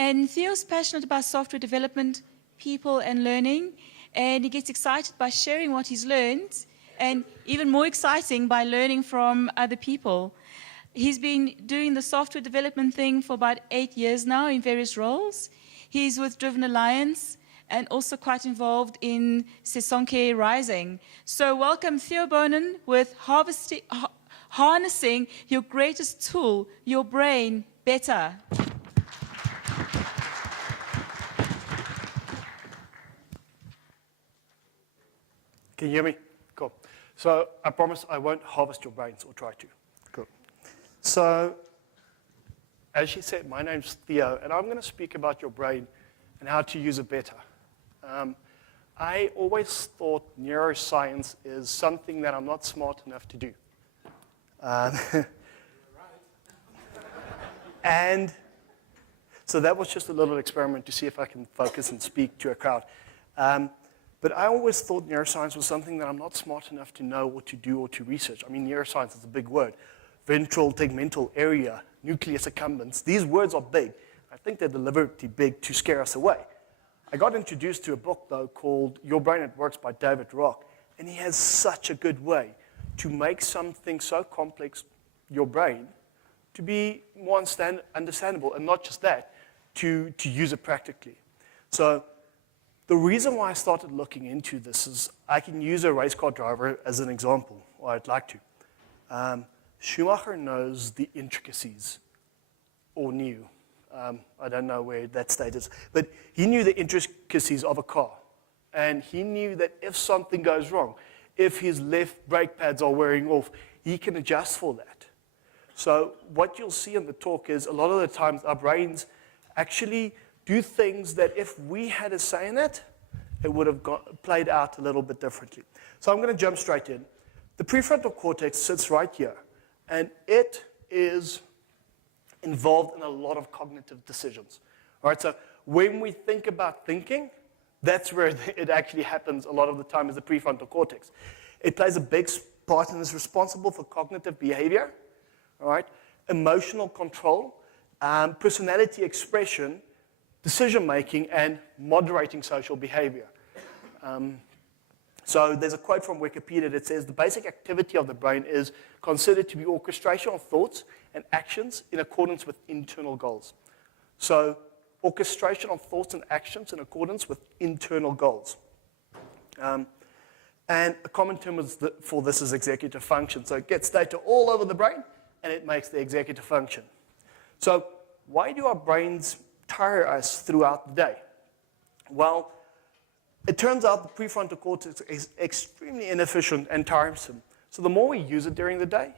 And Theo's passionate about software development, people, and learning. And he gets excited by sharing what he's learned, and even more exciting by learning from other people. He's been doing the software development thing for about 8 years now in various roles. He's with Driven Alliance and also quite involved in Sesonke Rising. So welcome Theo Bohnen with harnessing your greatest tool, your brain, better. Can you hear me? Cool. So I promise I won't harvest your brains, or try to. Cool. So as she said, my name's Theo, and I'm going to speak about your brain and how to use it better. I always thought neuroscience is something that I'm not smart enough to do. And so that was just a little experiment to see if I can focus and speak to a crowd. But I always thought neuroscience was something that I'm not smart enough to know or to do or to research. I mean, neuroscience is a big word. Ventral tegmental area, nucleus accumbens. These words are big. I think they're deliberately big to scare us away. I got introduced to a book, though, called Your Brain at Works by David Rock, and he has such a good way to make something so complex, your brain, to be more understandable, and not just that, to use it practically. So the reason why I started looking into this is I can use a race car driver as an example, or I'd like to. Schumacher knows the intricacies, or knew. I don't know where that state is, but he knew the intricacies of a car. And he knew that if something goes wrong, if his left brake pads are wearing off, he can adjust for that. So what you'll see in the talk is a lot of the times our brains actually do things that if we had a say in it, it would have played out a little bit differently. So I'm going to jump straight in. The prefrontal cortex sits right here, and it is involved in a lot of cognitive decisions. All right, so when we think about thinking, that's where it actually happens a lot of the time, is the prefrontal cortex. It plays a big part and is responsible for cognitive behavior, all right, emotional control, personality expression, decision-making, and moderating social behavior. So there's a quote from Wikipedia that says, the basic activity of the brain is considered to be orchestration of thoughts and actions in accordance with internal goals. So orchestration of thoughts and actions in accordance with internal goals. And a common term for this is executive function. So it gets data all over the brain, and it makes the executive function. So why do our brains tire us throughout the day? Well, it turns out the prefrontal cortex is extremely inefficient and tiresome. So the more we use it during the day,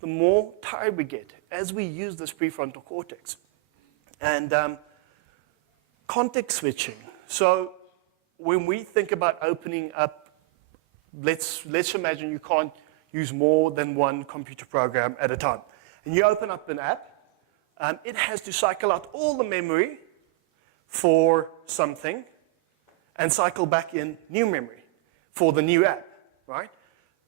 the more tired we get as we use this prefrontal cortex. And context switching. So when we think about opening up, let's imagine you can't use more than one computer program at a time. And you open up an app, it has to cycle out all the memory for something and cycle back in new memory for the new app, right?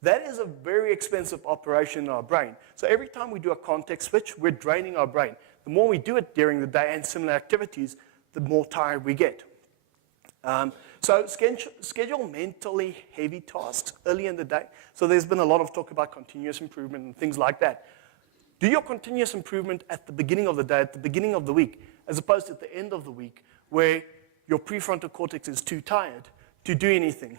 That is a very expensive operation in our brain. So every time we do a context switch, we're draining our brain. The more we do it during the day and similar activities, the more tired we get. So schedule mentally heavy tasks early in the day. So there's been a lot of talk about continuous improvement and things like that. Do your continuous improvement at the beginning of the day, at the beginning of the week, as opposed to at the end of the week, where your prefrontal cortex is too tired to do anything.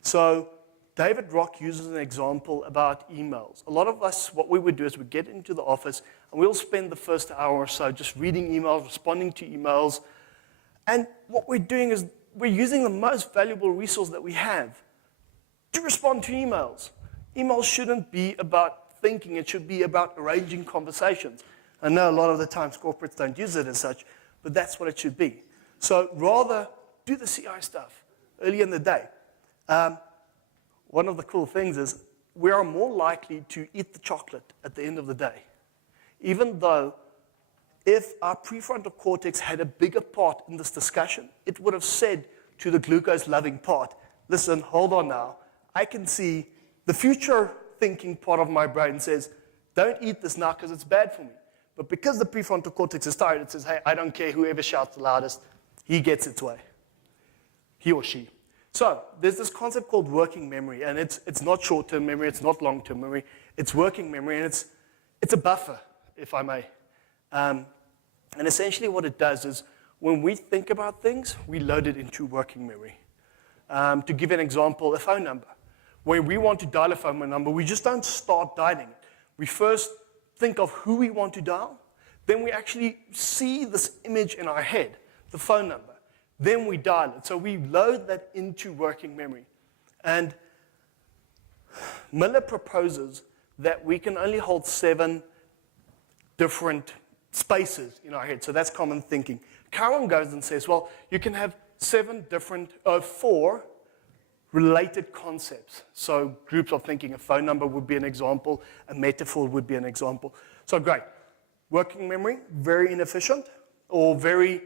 So David Rock uses an example about emails. A lot of us, what we would do is we'd get into the office, and we'll spend the first hour or so just reading emails, responding to emails. And what we're doing is we're using the most valuable resource that we have to respond to emails. Emails shouldn't be about thinking. It should be about arranging conversations. I know a lot of the times corporates don't use it as such, but that's what it should be. So rather do the CI stuff early in the day. One of the cool things is we are more likely to eat the chocolate at the end of the day, even though if our prefrontal cortex had a bigger part in this discussion, it would have said to the glucose-loving part, listen, hold on now. I can see the future thinking part of my brain says, don't eat this now because it's bad for me. But because the prefrontal cortex is tired, it says, hey, I don't care whoever shouts the loudest, he gets its way. He or she. So there's this concept called working memory, and it's not short-term memory, it's not long-term memory, it's working memory, and it's a buffer, if I may. And essentially what it does is when we think about things, we load it into working memory. To give an example, a phone number. When we want to dial a phone number, we just don't start dialing it. We first think of who we want to dial, then we actually see this image in our head, the phone number. Then we dial it. So we load that into working memory. And Miller proposes that we can only hold 7 different spaces in our head. So that's common thinking. Carroll goes and says, well, you can have 4 related concepts. So groups of thinking, a phone number would be an example, a metaphor would be an example. So great. Working memory, very inefficient or very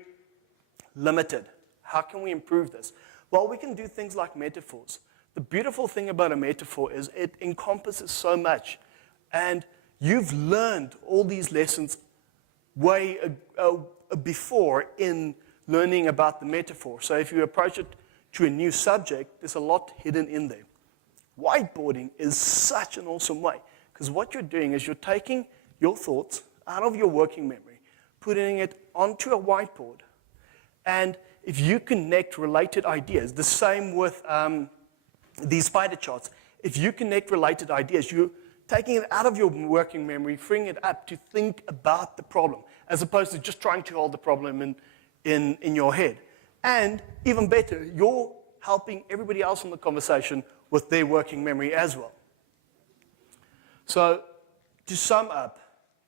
limited. How can we improve this? Well, we can do things like metaphors. The beautiful thing about a metaphor is it encompasses so much. And you've learned all these lessons way before in learning about the metaphor. So if you approach it to a new subject, there's a lot hidden in there. Whiteboarding is such an awesome way, because what you're doing is you're taking your thoughts out of your working memory, putting it onto a whiteboard, and if you connect related ideas, the same with these spider charts, if you connect related ideas, you're taking it out of your working memory, freeing it up to think about the problem, as opposed to just trying to hold the problem in your head. And even better, you're helping everybody else in the conversation with their working memory as well. So to sum up,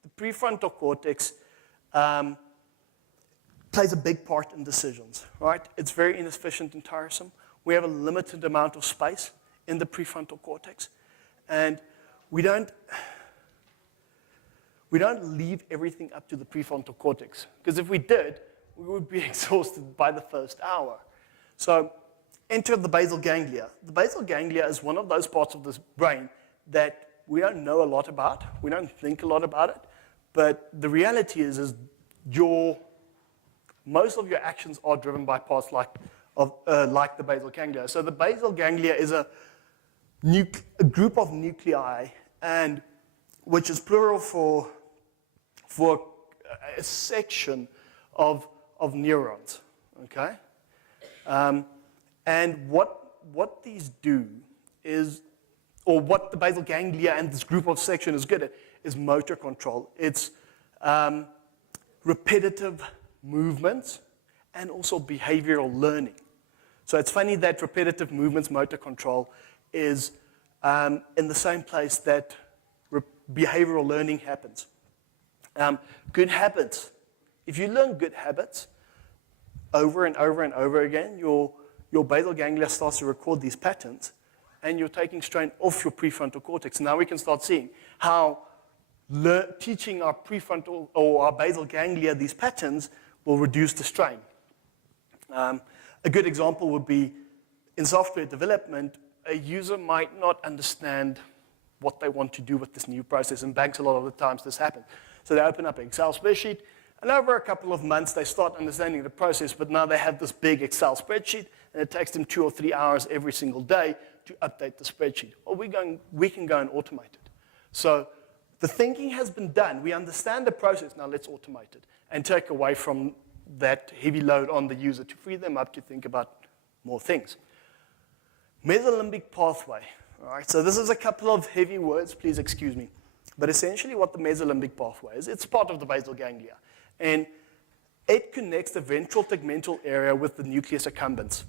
the prefrontal cortex plays a big part in decisions, right? It's very inefficient and tiresome. We have a limited amount of space in the prefrontal cortex, and we don't leave everything up to the prefrontal cortex, because if we did, we would be exhausted by the first hour. So enter the basal ganglia. The basal ganglia is one of those parts of the brain that we don't know a lot about. We don't think a lot about it, but the reality is most of your actions are driven by parts like the basal ganglia. So the basal ganglia is a group of nuclei, and which is plural for a section of neurons. Okay, and what these do is, or what the basal ganglia and this group of section is good at, is motor control. It's repetitive movements, and also behavioral learning. So it's funny that repetitive movements, motor control, is in the same place that behavioral learning happens. Good habits. If you learn good habits over and over and over again, your basal ganglia starts to record these patterns, and you're taking strain off your prefrontal cortex. Now we can start seeing how teaching our prefrontal or our basal ganglia these patterns will reduce the strain. A good example would be in software development, a user might not understand what they want to do with this new process. In banks, a lot of the times this happens. So they open up an Excel spreadsheet, and over a couple of months, they start understanding the process, but now they have this big Excel spreadsheet, and it takes them 2 or 3 hours every single day to update the spreadsheet. Or we can go and automate it. So the thinking has been done. We understand the process. Now let's automate it and take away from that heavy load on the user to free them up to think about more things. Mesolimbic pathway. All right, so this is a couple of heavy words, please excuse me. But essentially what the mesolimbic pathway is, it's part of the basal ganglia. And it connects the ventral tegmental area with the nucleus accumbens.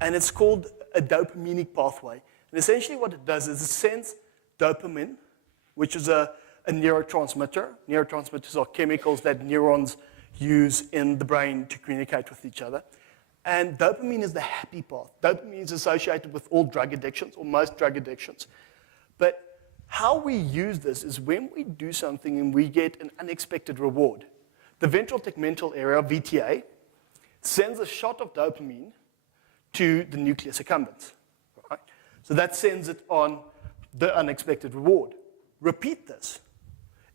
And it's called a dopaminic pathway. And essentially what it does is it sends dopamine, which is a neurotransmitter. Neurotransmitters are chemicals that neurons use in the brain to communicate with each other. And dopamine is the happy path. Dopamine is associated with all drug addictions, or most drug addictions. But how we use this is when we do something and we get an unexpected reward. The ventral tegmental area, VTA, sends a shot of dopamine to the nucleus accumbens. Right? So that sends it on the unexpected reward. Repeat this.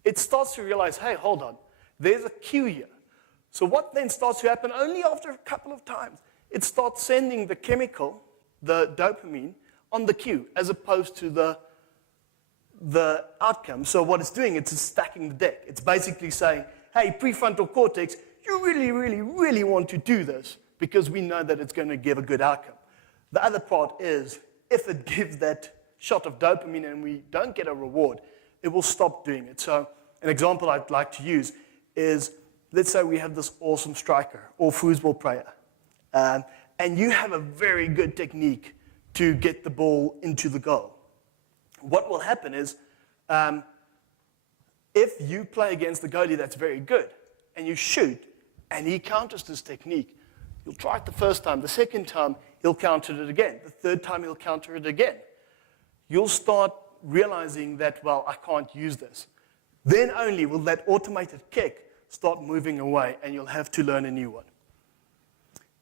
It starts to realize, hey, hold on. there's a cue here. So what then starts to happen only after a couple of times, it starts sending the chemical, the dopamine, on the cue as opposed to the outcome. So what it's doing, it's stacking the deck. It's basically saying, hey, prefrontal cortex, you really, really, really want to do this because we know that it's going to give a good outcome. The other part is, if it gives that shot of dopamine and we don't get a reward, it will stop doing it. So an example I'd like to use is, let's say we have this awesome striker or foosball player, and you have a very good technique to get the ball into the goal. What will happen is, if you play against the goalie that's very good, and you shoot, and he counters this technique, you'll try it the first time. The second time, he'll counter it again. The third time, he'll counter it again. You'll start realizing that, well, I can't use this. Then only will that automated kick start moving away, and you'll have to learn a new one.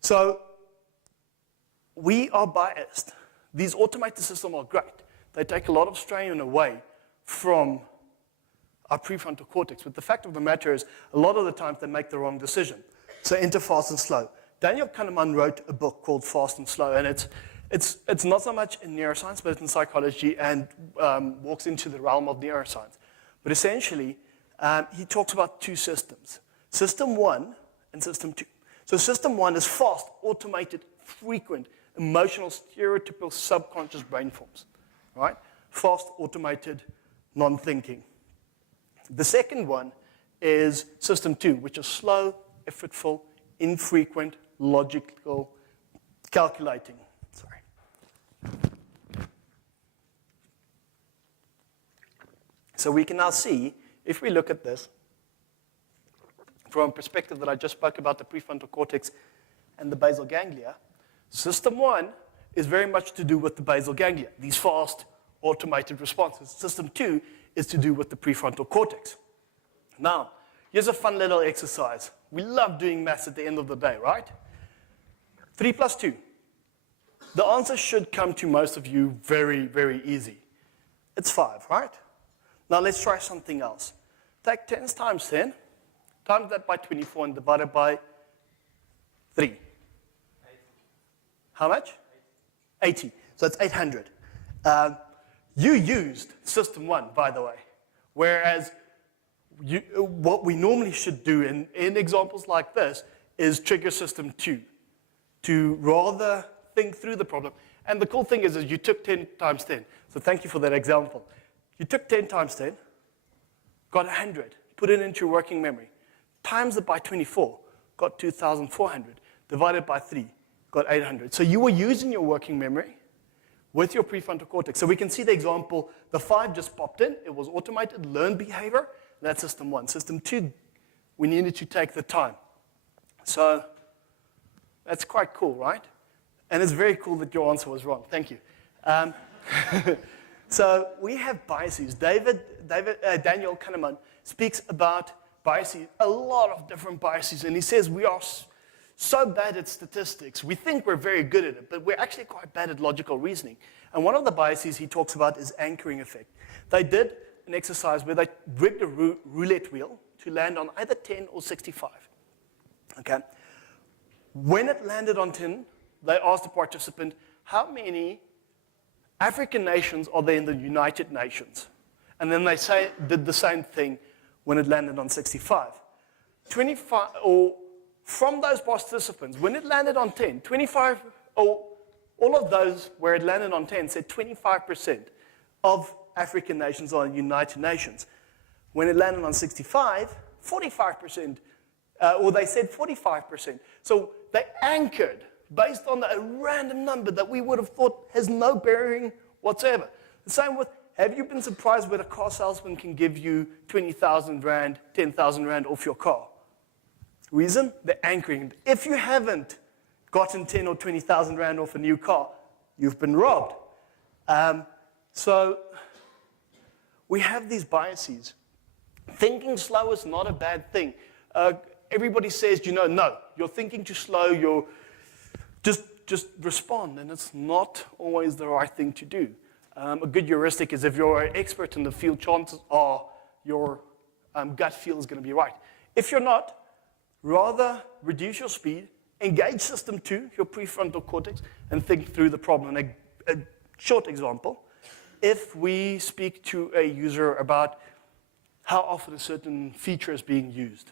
So we are biased. These automated systems are great. They take a lot of strain away from our prefrontal cortex. But the fact of the matter is, a lot of the times they make the wrong decision. So enter fast and slow. Daniel Kahneman wrote a book called Fast and Slow, and it's not so much in neuroscience, but it's in psychology and walks into the realm of neuroscience. But essentially, he talks about two systems, System 1 and System 2. So System 1 is fast, automated, frequent, emotional, stereotypical, subconscious brain forms, right? Fast, automated, non-thinking. The second one is System 2, which is slow, effortful, infrequent, logical, calculating. Sorry. So we can now see, if we look at this, from a perspective that I just spoke about, the prefrontal cortex and the basal ganglia, System 1 is very much to do with the basal ganglia, these fast, automated responses. System 2 is to do with the prefrontal cortex. Now, here's a fun little exercise. We love doing maths at the end of the day, right? 3 plus 2. The answer should come to most of you very, very easy. It's 5, right? Now let's try something else. Take 10 times 10, times that by 24 and divide it by 3. 80. How much? 80. So it's 800. You used System 1, by the way, whereas what we normally should do in examples like this is trigger System 2 to rather think through the problem. And the cool thing is you took 10 times 10. So thank you for that example. You took 10 times 10, got 100, put it into your working memory, times it by 24, got 2,400, divided by 3, got 800. So you were using your working memory with your prefrontal cortex. So we can see the example, the 5 just popped in, it was automated, learned behavior, that's System 1. System 2, we needed to take the time. So that's quite cool, right? And it's very cool that your answer was wrong. Thank you. So we have biases. Daniel Kahneman speaks about biases, a lot of different biases, and he says we are so bad at statistics. We think we're very good at it, but we're actually quite bad at logical reasoning. And one of the biases he talks about is anchoring effect. They did an exercise where they rigged a roulette wheel to land on either 10 or 65. Okay? When it landed on 10, they asked the participant, how many African nations are there in the United Nations? And then they did the same thing when it landed on 65. 25, or from those participants, when it landed on 10, 25, or all of those where it landed on 10 said 25% of African nations are United Nations. When it landed on 65, 45%, or they said 45%. So they anchored based on a random number that we would have thought has no bearing whatsoever. The same with, have you been surprised when a car salesman can give you 20,000 Rand, 10,000 Rand off your car? Reason? They're anchoring. If you haven't gotten 10 or 20,000 Rand off a new car, you've been robbed. So we have these biases. Thinking slow is not a bad thing. Everybody says, no, you're thinking too slow, just respond, and it's not always the right thing to do. A good heuristic is if you're an expert in the field, chances are your gut feel is going to be right. If you're not, rather reduce your speed, engage system 2, your prefrontal cortex, and think through the problem. A short example, if we speak to a user about how often a certain feature is being used,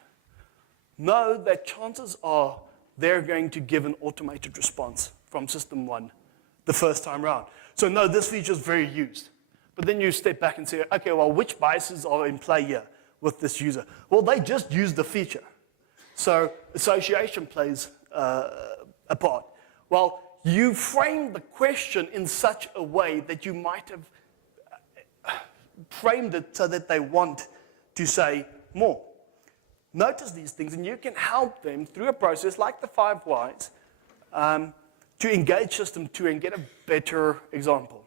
know that chances are they're going to give an automated response from system 1 the first time round. So no, this feature is very used. But then you step back and say, okay, well, which biases are in play here with this user? Well, they just used the feature. So association plays a part. Well, you frame the question in such a way that you might have framed it so that they want to say more. Notice these things, and you can help them through a process like the 5 whys to engage system 2 and get a better example.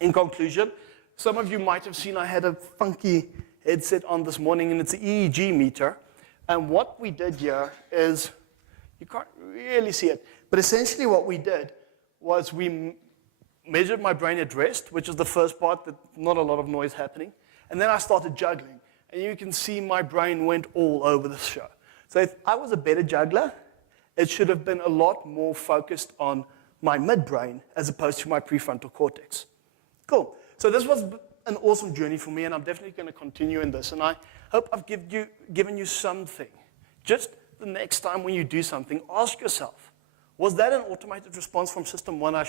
In conclusion, some of you might have seen I had a funky headset on this morning, and it's an EEG meter. And what we did here is, you can't really see it, but essentially what we did was we measured my brain at rest, which is the first part, that not a lot of noise happening, and then I started juggling. And you can see my brain went all over the show. So if I was a better juggler, it should have been a lot more focused on my midbrain as opposed to my prefrontal cortex. Cool. So this was an awesome journey for me, and I'm definitely going to continue in this. And I hope I've given you something. Just the next time when you do something, ask yourself, was that an automated response from system 1? I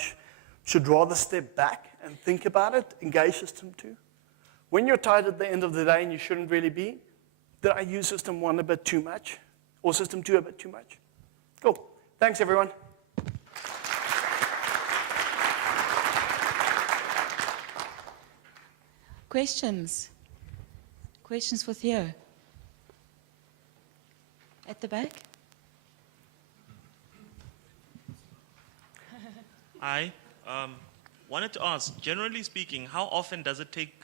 should rather step back and think about it, engage system 2. When you're tired at the end of the day and you shouldn't really be, did I use system 1 a bit too much? Or system 2 a bit too much? Cool. Thanks, everyone. Questions? Questions for Theo? At the back? I wanted to ask, generally speaking, how often does it take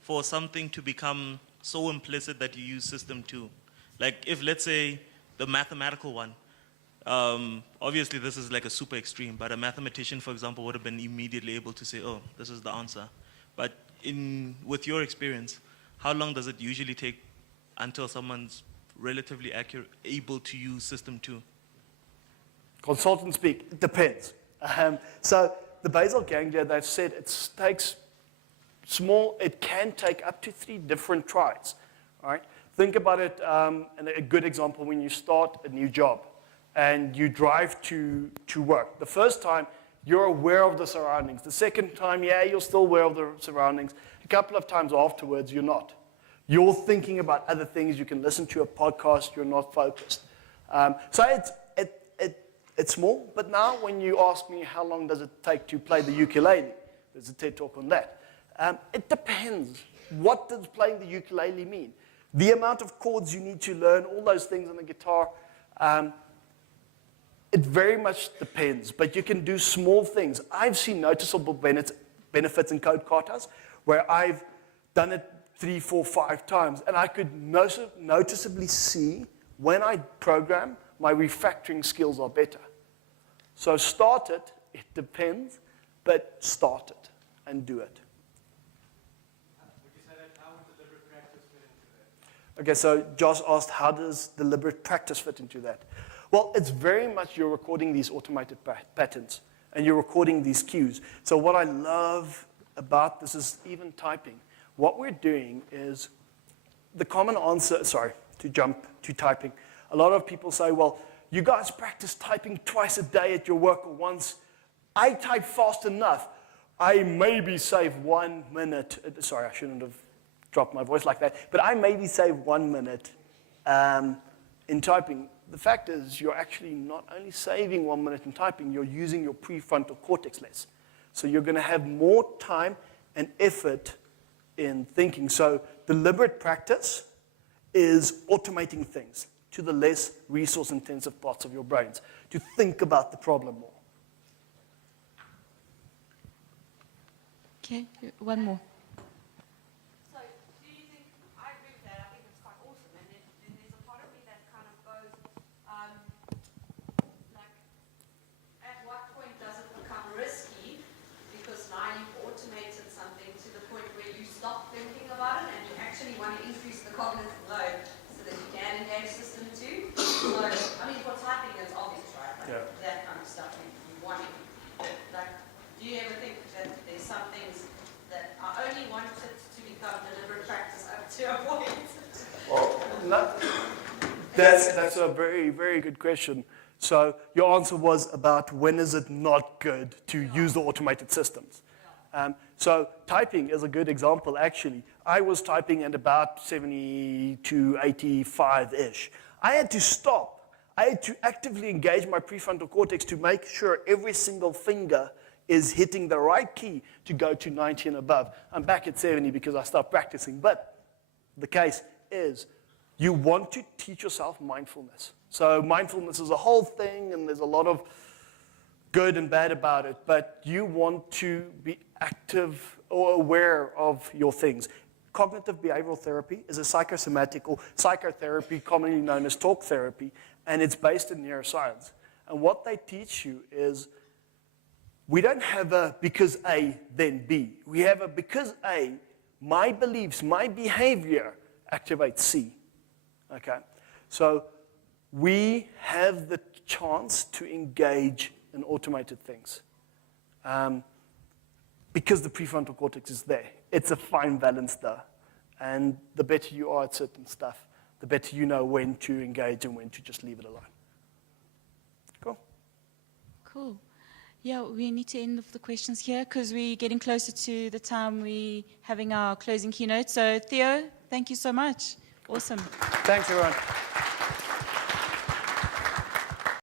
for something to become so implicit that you use system 2? Like if, let's say, the mathematical one, obviously this is like a super extreme, but a mathematician, for example, would have been immediately able to say, oh, this is the answer. But with your experience, how long does it usually take until someone's relatively accurate, able to use system 2? Consultant speak, it depends. So the basal ganglia, they've said it takes it can take up to 3 different tries. All right? Think about it, and a good example, when you start a new job and you drive to work. The first time, you're aware of the surroundings. The second time, yeah, you're still aware of the surroundings. A couple of times afterwards, you're not. You're thinking about other things. You can listen to a podcast. You're not focused. So it's small. But now when you ask me how long does it take to play the ukulele, there's a TED Talk on that. It depends. What does playing the ukulele mean? The amount of chords you need to learn, all those things on the guitar, it very much depends. But you can do small things. I've seen noticeable benefits in code katas where I've done it 3, 4, 5 times, and I could noticeably see when I program, my refactoring skills are better. So start it. It depends, but start it and do it. Okay, so Josh asked, how does deliberate practice fit into that? Well, it's very much you're recording these automated patterns, and you're recording these cues. So what I love about this is even typing. What we're doing is the common answer, to jump to typing. A lot of people say, well, you guys practice typing twice a day at your work or once. I type fast enough. I maybe save 1 minute. Sorry, I shouldn't have dropped my voice like that. But I maybe save 1 minute in typing. The fact is, you're actually not only saving 1 minute in typing, you're using your prefrontal cortex less. So you're going to have more time and effort in thinking. So deliberate practice is automating things to the less resource-intensive parts of your brains to think about the problem more. Okay, one more. So, do you think, I agree with that, I think it's quite awesome, and then there's a part of me that kind of goes, like, at what point does it become risky? Because now you've automated something to the point where you stop thinking about it and you actually want to increase the cognitive load so that you can engage that's a very, very good question. So your answer was about when is it not good to use the automated systems. So typing is a good example, actually. I was typing at about 70 to 85-ish. I had to stop. I had to actively engage my prefrontal cortex to make sure every single finger is hitting the right key to go to 90 and above. I'm back at 70 because I stopped practicing. But the case is you want to teach yourself mindfulness. So mindfulness is a whole thing, and there's a lot of good and bad about it, but you want to be active or aware of your things. Cognitive behavioral therapy is a psychosomatic or psychotherapy commonly known as talk therapy, and it's based in neuroscience. And what they teach you is we don't have a because A, then B. We have a because A, my beliefs, my behavior activates C. Okay? So we have the chance to engage in automated things because the prefrontal cortex is there. It's a fine balance though. And the better you are at certain stuff, the better you know when to engage and when to just leave it alone. Cool. Cool. Yeah, we need to end off the questions here because we're getting closer to the time we're having our closing keynote. So Theo, thank you so much. Awesome. Thanks, everyone.